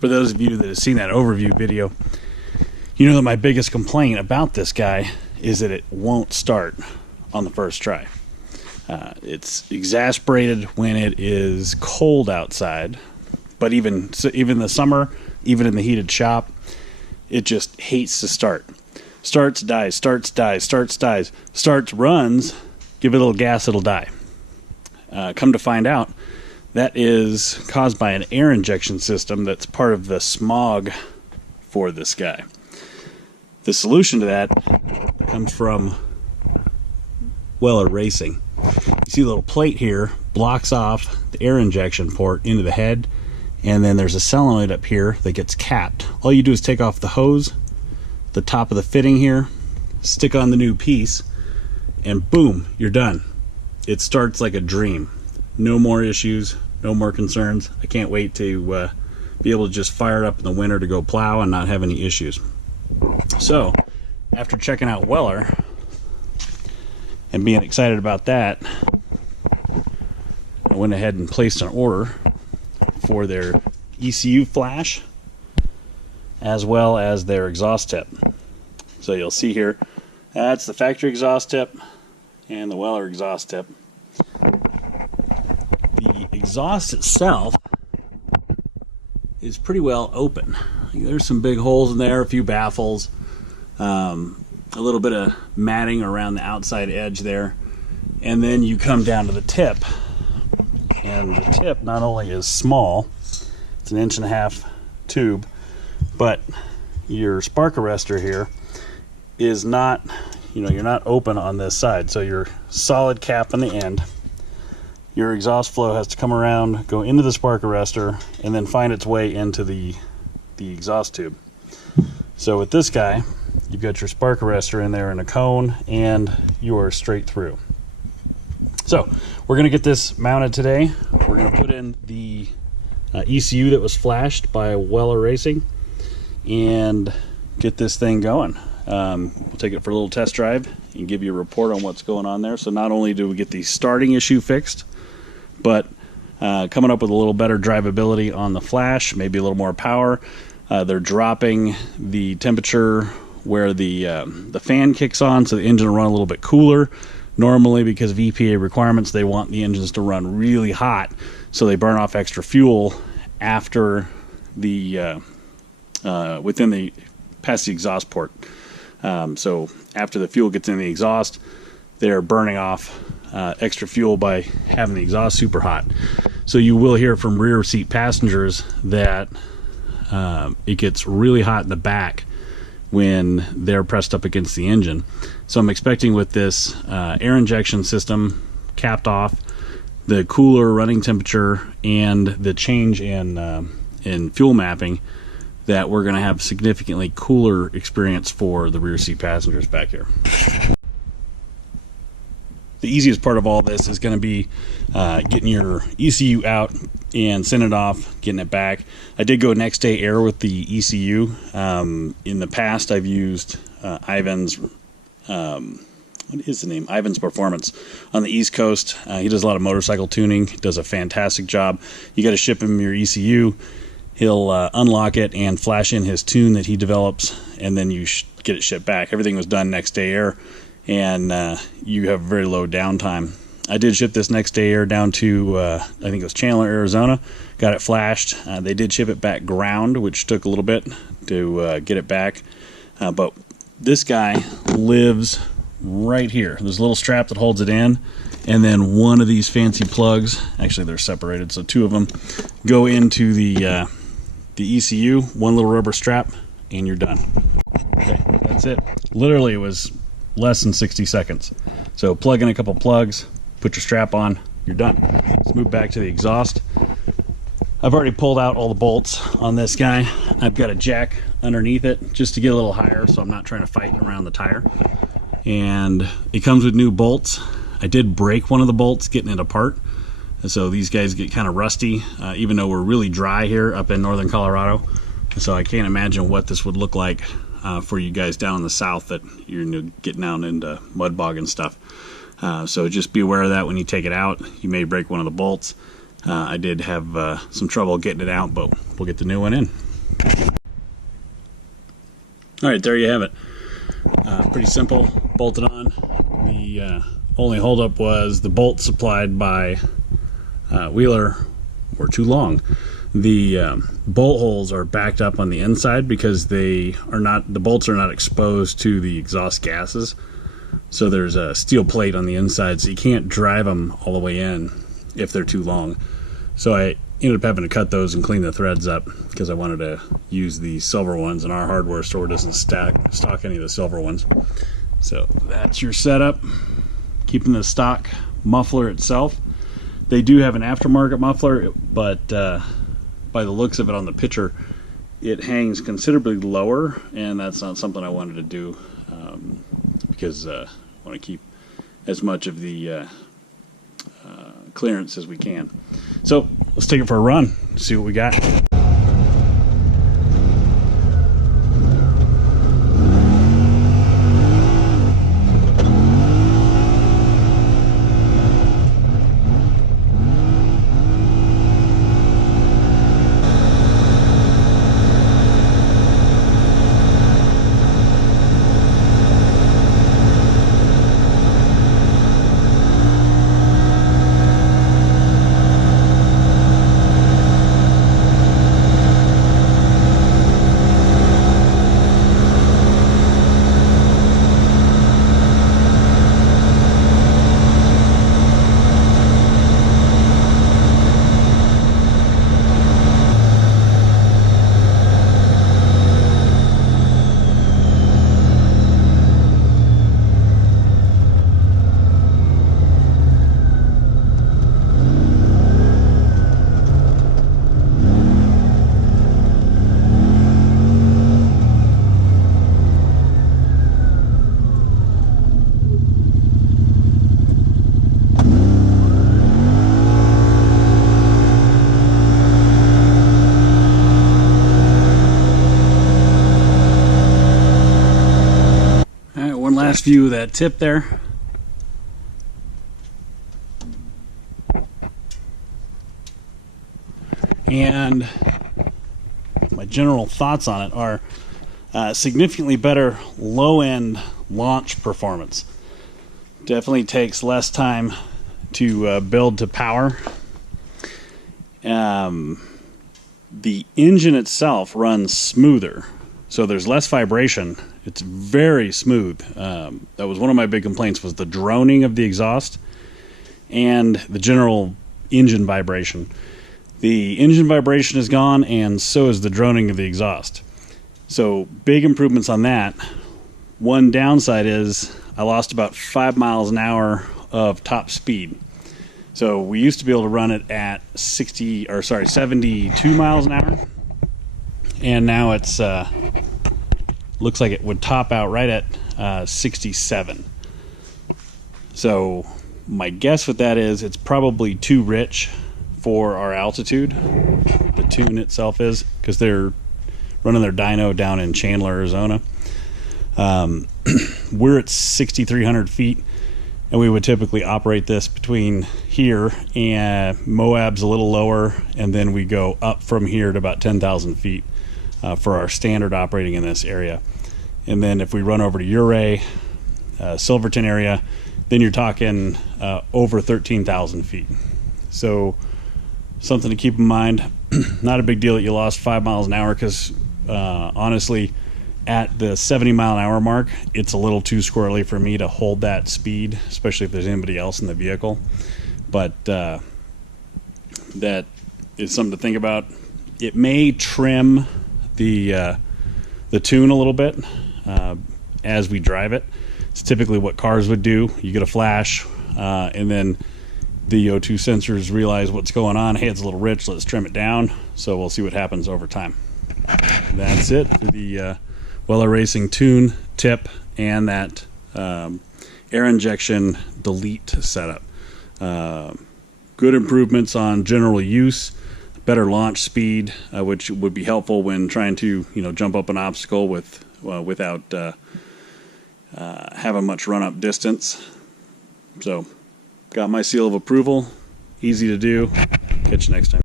for those of you that have seen that overview video, you know that my biggest complaint about this guy is that it won't start on the first try. It's exasperated when it is cold outside, but even the summer, even in the heated shop, it just hates to start. Starts, dies, starts, dies, starts, dies, starts, runs, give it a little gas, it'll die. Come to find out, that is caused by an air injection system that's part of the smog for this guy. The solution to that comes from Weller Racing. You see the little plate here blocks off the air injection port into the head, and then there's a solenoid up here that gets capped. All you do is take off the hose, the top of the fitting here, stick on the new piece, and boom, you're done. It starts like a dream. No more issues, no more concerns. I can't wait to be able to just fire it up in the winter to go plow and not have any issues. So, after checking out Weller and being excited about that, I went ahead and placed an order for their ECU flash as well as their exhaust tip. So you'll see here, that's the factory exhaust tip and the Weller exhaust tip. The exhaust itself is pretty well open. There's some big holes in there, a few baffles, a little bit of matting around the outside edge there, and then you come down to the tip, and the tip not only is small, it's an 1.5-inch tube, but your spark arrestor here is not, you're not open on this side, so your solid cap on the end. Your exhaust flow has to come around, go into the spark arrestor, and then find its way into the exhaust tube. So with this guy, you've got your spark arrestor in there in a cone, and you are straight through. So we're going to get this mounted today. We're going to put in the ECU that was flashed by Weller Racing and get this thing going. We'll take it for a little test drive and give you a report on what's going on there. So not only do we get the starting issue fixed, but coming up with a little better drivability on the flash, maybe a little more power. They're dropping the temperature where the fan kicks on, so the engine will run a little bit cooler. Normally, because of EPA requirements, they want the engines to run really hot, so they burn off extra fuel after the past the exhaust port. So after the fuel gets in the exhaust, they're burning off extra fuel by having the exhaust super hot. So you will hear from rear seat passengers that it gets really hot in the back when they're pressed up against the engine. So I'm expecting with this air injection system capped off, the cooler running temperature, and the change in fuel mapping, that we're going to have significantly cooler experience for the rear seat passengers back here. The easiest part of all this is going to be getting your ECU out and sending it off, getting it back. I did go next day air with the ECU. In the past, I've used Ivan's, what is the name? Ivan's Performance on the East Coast. He does a lot of motorcycle tuning, does a fantastic job. You got to ship him your ECU. He'll unlock it and flash in his tune that he develops, and then you get it shipped back. Everything was done next day air, and you have very low downtime. I did ship this next day air down to, I think it was Chandler, Arizona. Got it flashed. They did ship it back ground, which took a little bit to get it back. But this guy lives right here. There's a little strap that holds it in, and then one of these fancy plugs, actually they're separated, so two of them, go into the ECU, one little rubber strap, and you're done. Okay, that's it. Literally, it was less than 60 seconds. So plug in a couple plugs, put your strap on, you're done. Let's move back to the exhaust. I've already pulled out all the bolts on this guy. I've got a jack underneath it just to get a little higher, so I'm not trying to fight around the tire. And it comes with new bolts. I did break one of the bolts getting it apart, so these guys get kind of rusty, even though we're really dry here up in northern Colorado. So I can't imagine what this would look like for you guys down in the south that you're getting down into mud bog and stuff. So just be aware of that when you take it out. You may break one of the bolts. I did have some trouble getting it out, but we'll get the new one in. All right, there you have it. Pretty simple, bolted on. The only holdup was the bolts supplied by Wheeler were too long. The bolt holes are backed up on the inside because the bolts are not exposed to the exhaust gases. So there's a steel plate on the inside, so you can't drive them all the way in if they're too long. So I ended up having to cut those and clean the threads up because I wanted to use the silver ones, and our hardware store doesn't stock any of the silver ones. So that's your setup. Keeping the stock muffler itself. They do have an aftermarket muffler, but by the looks of it on the picture, it hangs considerably lower, and that's not something I wanted to do because I want to keep as much of the clearance as we can. So let's take it for a run, see what we got. Last view of that tip there. And my general thoughts on it are significantly better low-end launch performance. Definitely takes less time to build to power. The engine itself runs smoother, so there's less vibration. It's very smooth. That was one of my big complaints, was the droning of the exhaust and the general engine vibration. The engine vibration is gone, and so is the droning of the exhaust. So big improvements on that. One downside is I lost about 5 miles an hour of top speed. So we used to be able to run it at 72 miles an hour, and now it's looks like it would top out right at 67. So my guess with that is it's probably too rich for our altitude. The tune itself is, because they're running their dyno down in Chandler, Arizona. We're at 6,300 feet, and we would typically operate this between here and Moab's a little lower, and then we go up from here to about 10,000 feet for our standard operating in this area. And then if we run over to Ouray, Silverton area, then you're talking over 13,000 feet. So something to keep in mind. Not a big deal that you lost 5 miles an hour, because honestly, at the 70 mile an hour mark, it's a little too squirrely for me to hold that speed, especially if there's anybody else in the vehicle. But that is something to think about. It may trim the tune a little bit as we drive it. It's typically what cars would do. You get a flash, and then the O2 sensors realize what's going on. Hey, it's a little rich, let's trim it down. So we'll see what happens over time. That's it for the Weller Racing tune, tip, and that air injection delete setup. Good improvements on general use, better launch speed, which would be helpful when trying to jump up an obstacle without having much run-up distance. So got my seal of approval. Easy to do. Catch you next time.